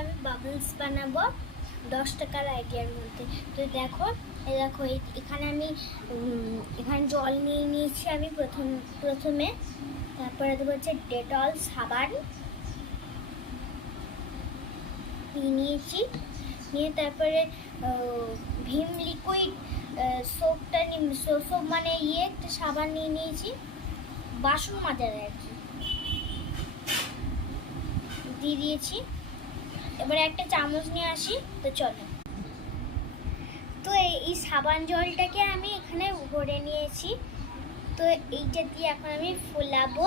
আমি বাবলস বানাবো 10 টাকার আইডিয়ার মধ্যে। তো দেখো এখানে আমি এখানে জল নিয়ে নিয়েছি আমি প্রথমে। তারপরে দেবো হচ্ছে ডেটল সাবান নিয়েছি, নিয়ে তারপরে ভিম লিকুইড সোপটা সোপ মানে একটা সাবান নিয়ে নিয়েছি, বাসন মাজার আর কি, দিয়ে দিয়েছি। এবারে একটা চামচ নিয়ে আসি। তো চলো, তো এই সাবান জলটাকে আমি এখানে ভরে নিয়েছি। তো এইটা দিয়ে এখন আমি ফোলাবো